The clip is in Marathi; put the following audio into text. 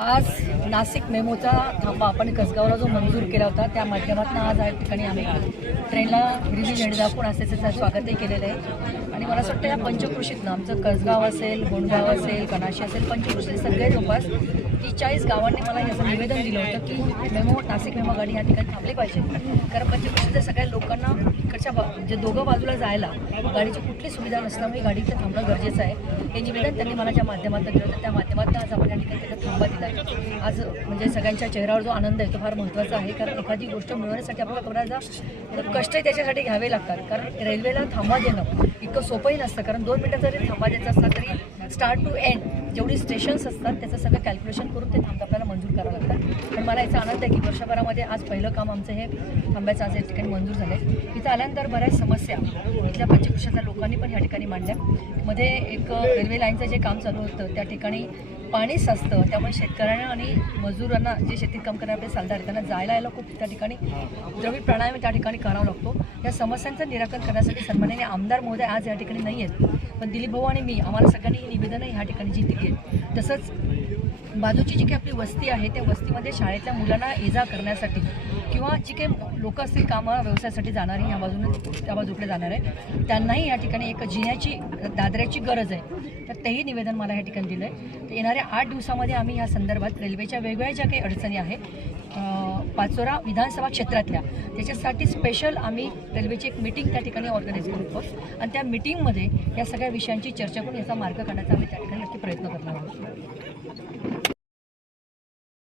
आज नाशिक मेमोचा थांबा. आपण कसगावला जो मंजूर केला होता त्या माध्यमातून आज या ठिकाणी आम्ही ट्रेनला हिरवी झेंडी दाखवून असेच स्वागतही केलेलं आहे. आणि मला असं वाटतं या पंचकृषीतनं आमचं कसगाव असेल गोंडगाव असेल कणाशी असेल पंचकृषी सगळे जवळपास ती चाळीस गावांनी मला याचं निवेदन दिलं होतं की मेमो नाशिक मेमो गाडी या ठिकाणी थांबली पाहिजे. कारण पंचकृषीच्या सगळ्या लोकांना इकडच्या बा जे दोघं बाजूला जायला गाडीची कुठली सुविधा नसल्यामुळे गाडी इथं थांबणं गरजेचं आहे. हे निवेदन त्यांनी मला ज्या माध्यमातून दिलं होतं त्या माध्यमातून आज आपण या ठिकाणी थांबा दिला. आज म्हणजे सगळ्यांच्या चेहऱ्यावर जो आनंद आहे तो फार महत्त्वाचा आहे. कारण एखादी गोष्ट मिळवण्यासाठी आपल्याला बघायचा खूप कष्टही त्याच्यासाठी घ्यावे लागतात. कारण रेल्वेला थांबा देणं इतकं सोपंही नसतं. कारण दोन मिनटं जरी थांबा द्यायचा असला तरी स्टार्ट टू एंड जेवढी स्टेशन्स असतात त्याचं सगळं कॅल्क्युलेशन करून ते थांबा आपल्याला मंजूर करावं लागतं. पण मला याचा आनंद आहे की वर्षभरामध्ये आज पहिलं काम आमचं हे थांब्याचं आज या ठिकाणी मंजूर झालं आहे इथं आल्यानंतर बऱ्याच समस्या इथल्या पंचकृषाच्या लोकांनी पण या ठिकाणी मांडल्या. मध्ये एक रेल्वे लाईनचं जे काम चालू होतं त्या ठिकाणी पाणी साचतं त्यामुळे शेतकऱ्यांना आणि मजुरांना जे शेतीत काम करणारे आपले सालदार त्यांना जायला यायला खूप त्या ठिकाणी द्रवी प्राणायाम त्या ठिकाणी करावा लागतो. या समस्यांचं निराकरण करण्यासाठी सन्माननीय आमदार महोदय आज या ठिकाणी नाही आहेत. पण दिलीप भाऊ आणि मी आम्हाला सगळ्यांनी ही निवेदनं ह्या ठिकाणी जी दिली आहेत. तसंच बाजूची जी काही आपली वस्ती आहे त्या वस्तीमध्ये शाळेतल्या मुलांना ये जा करण्यासाठी किंवा जी काही लोक असतील कामं व्यवसायासाठी जाणारी ह्या बाजूने त्या बाजूकडे जाणार आहे त्यांनाही या ठिकाणी एक जिन्याची दादऱ्याची गरज आहे. तर तेही निवेदन मला या ठिकाणी दिलं आहे तर येणाऱ्या आठ दिवसामध्ये आम्ही या संदर्भात रेल्वेच्या वेगवेगळ्या ज्या काही अडचणी आहेत पाचोरा विधानसभा क्षेत्रातल्या त्याच्यासाठी स्पेशल आम्ही रेल्वेची एक मिटिंग त्या ठिकाणी ऑर्गनाईज करत आहोत. आणि त्या मिटिंगमध्ये या सगळ्या विषयांची चर्चा करून याचा मार्ग काढण्याचा आम्ही त्या ठिकाणी नक्की प्रयत्न करणार आहोत.